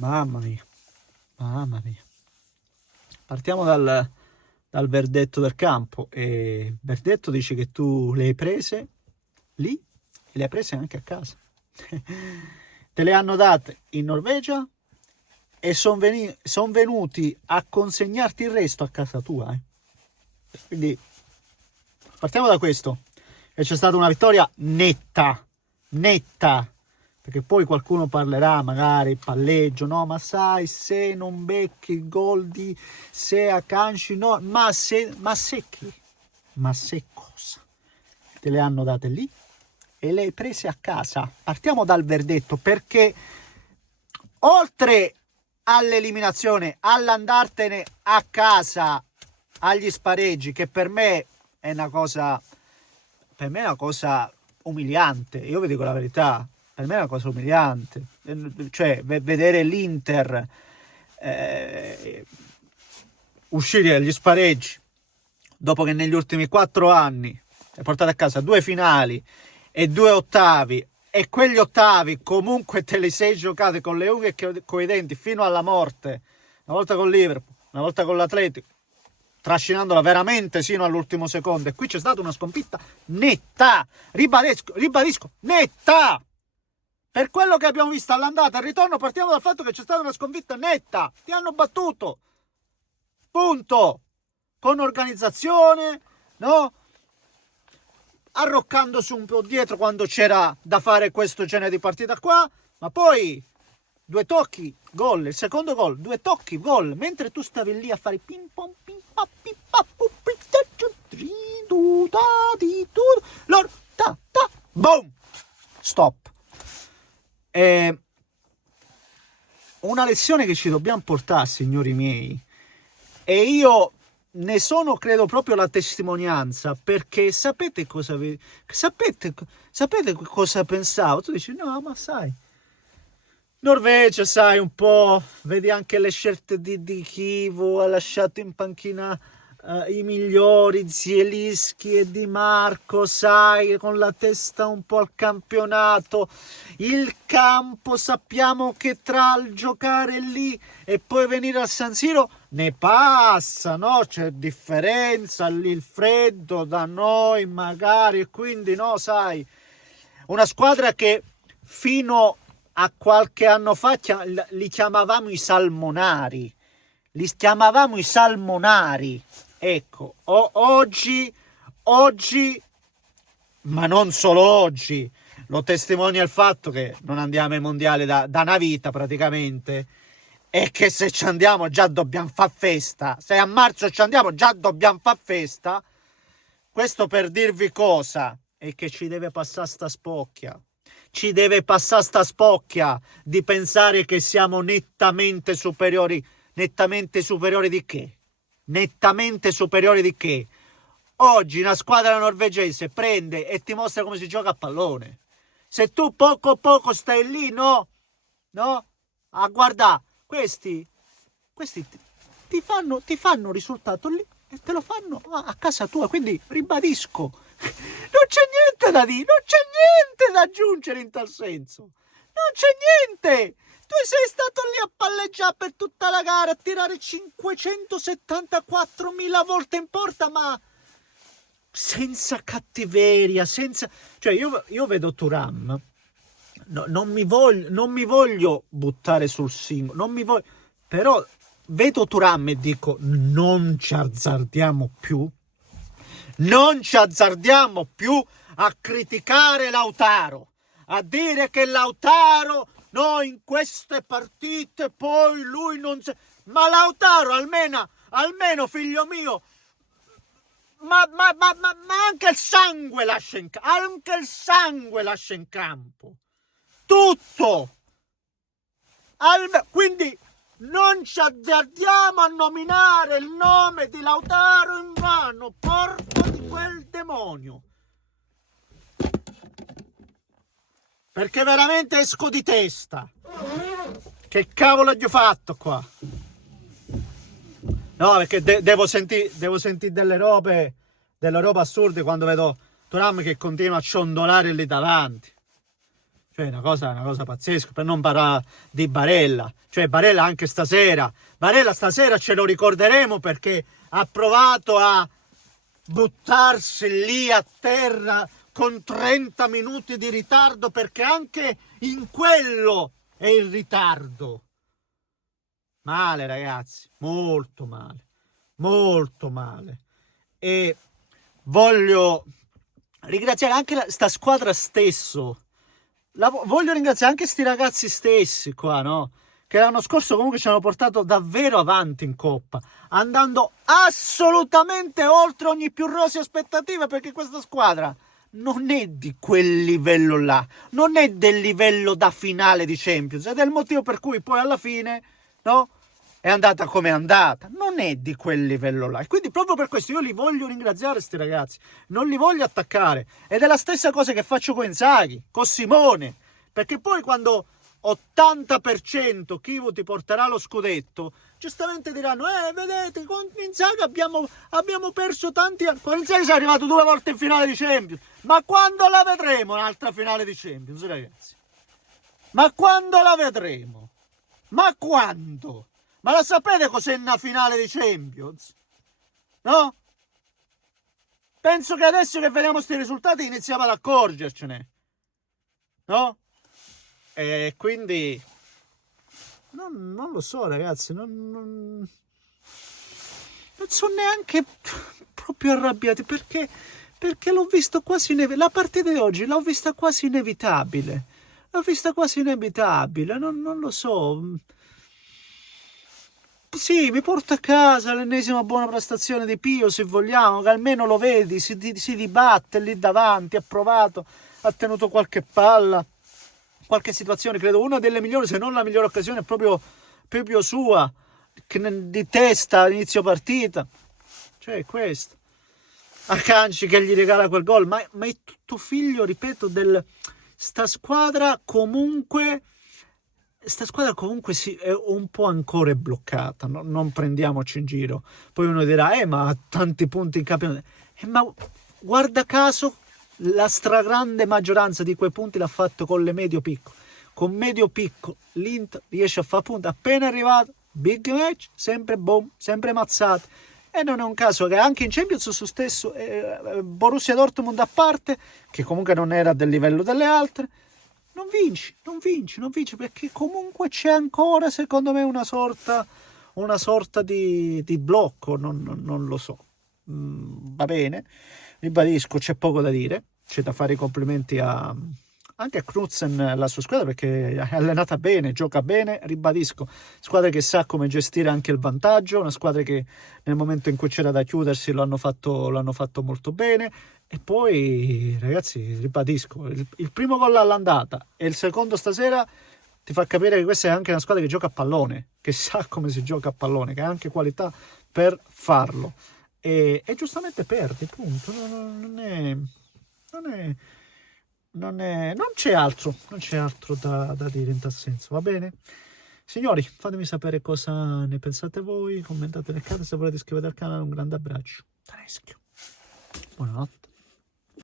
Mamma mia, mamma mia. Partiamo dal verdetto del campo. E il verdetto dice che tu le hai prese lì e le hai prese anche a casa. Te le hanno date in Norvegia e sono venuti a consegnarti il resto a casa tua. Quindi partiamo da questo. E c'è stata una vittoria netta, perché poi qualcuno parlerà magari palleggio, no, ma sai, se non becchi il gol di se a Canci, no, ma se cosa? Te le hanno date lì e le hai prese a casa. Partiamo dal verdetto, perché oltre all'eliminazione, all'andartene a casa agli spareggi, che per me è una cosa umiliante. Io vi dico la verità, per me è una cosa umiliante, cioè vedere l'Inter uscire dagli spareggi dopo che negli ultimi 4 anni è portato a casa 2 finali e 2 ottavi, e quegli ottavi comunque te li sei giocati con le unghie e con i denti fino alla morte, una volta con Liverpool, una volta con l'Atletico, trascinandola veramente sino all'ultimo secondo. E qui c'è stata una sconfitta netta, ribadisco, netta. Per quello che abbiamo visto all'andata e al ritorno partiamo dal fatto che c'è stata una sconfitta netta. Ti hanno battuto, punto, con organizzazione, no? Arroccandosi un po' dietro quando c'era da fare questo genere di partita qua, ma poi 2 tocchi, gol, il secondo gol, 2 tocchi, gol, mentre tu stavi lì a fare ping pong, ping pong, ping pong, boom, stop. Una lezione che ci dobbiamo portare, signori miei, e io ne sono, credo, proprio la testimonianza, perché sapete cosa pensavo? Tu dici, no, ma sai, Norvegia, sai, un po', vedi anche le scelte di Chivo, ha lasciato in panchina i migliori, Zielinski e Di Marco, sai, con la testa un po' al campionato. Il campo, sappiamo che tra il giocare lì e poi venire al San Siro ne passa, no? C'è differenza, lì il freddo da noi magari, e quindi no, sai, una squadra che fino a qualche anno fa li chiamavamo i salmonari. Ecco, oggi, ma non solo oggi, lo testimonia il fatto che non andiamo ai mondiali da una vita praticamente, e che se ci andiamo già dobbiamo far festa. Se a marzo ci andiamo già dobbiamo far festa. Questo per dirvi cosa? È che ci deve passare sta spocchia. Ci deve passare sta spocchia di pensare che siamo nettamente superiori. Nettamente superiori di che? Nettamente superiori di che? Oggi una squadra norvegese prende e ti mostra come si gioca a pallone. Se tu poco stai lì, no? A guardare, questi ti fanno risultato lì e te lo fanno a casa tua. Quindi ribadisco, non c'è niente da dire, non c'è niente da aggiungere in tal senso. Non c'è niente. Tu sei stato lì a palleggiare per tutta la gara, a tirare 574.000 volte in porta, ma senza cattiveria, senza... Cioè io vedo Thuram, no, non mi voglio buttare sul singolo, però vedo Thuram e dico, non ci azzardiamo più a criticare Lautaro, a dire che Lautaro... No, in queste partite poi lui non c'è. Ma Lautaro almeno figlio mio, ma anche il sangue lascia in campo. Tutto. Quindi non ci azzardiamo a nominare il nome di Lautaro in vano, porco di quel demonio. Perché veramente esco di testa. Che cavolo gli ho fatto qua? No, perché devo sentire delle robe assurde quando vedo Thuram che continua a ciondolare lì davanti. Cioè, una cosa pazzesca, per non parlare di Barella. Cioè, Barella anche stasera. Barella stasera ce lo ricorderemo perché ha provato a buttarsi lì a terra con 30 minuti di ritardo, perché anche in quello è il ritardo. Male, ragazzi, molto male, molto male. E voglio ringraziare anche sta squadra stesso. Voglio ringraziare anche sti ragazzi stessi qua, no? Che l'anno scorso comunque ci hanno portato davvero avanti in Coppa, andando assolutamente oltre ogni più rosea aspettativa, perché questa squadra non è di quel livello là, non è del livello da finale di Champions, ed è il motivo per cui poi alla fine, no? È andata come è andata, non è di quel livello là. E quindi proprio per questo io li voglio ringraziare, sti ragazzi, non li voglio attaccare. Ed è la stessa cosa che faccio con Inzaghi, con Simone, perché poi quando 80% Kivu ti porterà lo scudetto, giustamente diranno, vedete, con Inzaghi abbiamo perso tanti, con Inzaghi sei arrivato 2 volte in finale di Champions, ma quando la vedremo un'altra finale di Champions, ragazzi? Ma quando la vedremo? Ma quando? Ma la sapete cos'è una finale di Champions? No? Penso che adesso che vediamo questi risultati iniziamo ad accorgercene. No? E quindi non lo so, ragazzi, non sono neanche proprio arrabbiati, perché l'ho visto quasi la partita di oggi l'ho vista quasi inevitabile. Non lo so. Sì, mi porta a casa l'ennesima buona prestazione di Pio, se vogliamo, che almeno lo vedi, si dibatte lì davanti, ha provato, ha tenuto qualche palla, qualche situazione, credo una delle migliori, se non la migliore occasione, è proprio sua, di testa all'inizio partita. Cioè, questo. Akanji che gli regala quel gol, ma è tutto figlio, ripeto, sta squadra comunque è un po' ancora bloccata, no? Non prendiamoci in giro. Poi uno dirà, ma ha tanti punti in campionato. Ma guarda caso, la stragrande maggioranza di quei punti l'ha fatto con le medio-piccole. Con medio-piccolo l'Inter riesce a fare punti. Appena arrivato, big match, sempre boom, sempre mazzate. E non è un caso che anche in Champions su stesso Borussia Dortmund a parte, che comunque non era del livello delle altre, non vinci, perché comunque c'è ancora, secondo me, una sorta di blocco, non lo so. Va bene, ribadisco, c'è poco da dire, c'è da fare i complimenti anche a Knudsen, la sua squadra, perché è allenata bene, gioca bene, ribadisco, squadra che sa come gestire anche il vantaggio, una squadra che nel momento in cui c'era da chiudersi l'hanno fatto molto bene. E poi, ragazzi, ribadisco, il primo gol all'andata e il secondo stasera ti fa capire che questa è anche una squadra che gioca a pallone, che sa come si gioca a pallone, che ha anche qualità per farlo. E giustamente perde, punto. Non c'è altro da dire in tal senso, va bene? Signori, fatemi sapere cosa ne pensate voi, commentate nel canale, se volete iscrivetevi al canale, un grande abbraccio da Neschio. Buonanotte.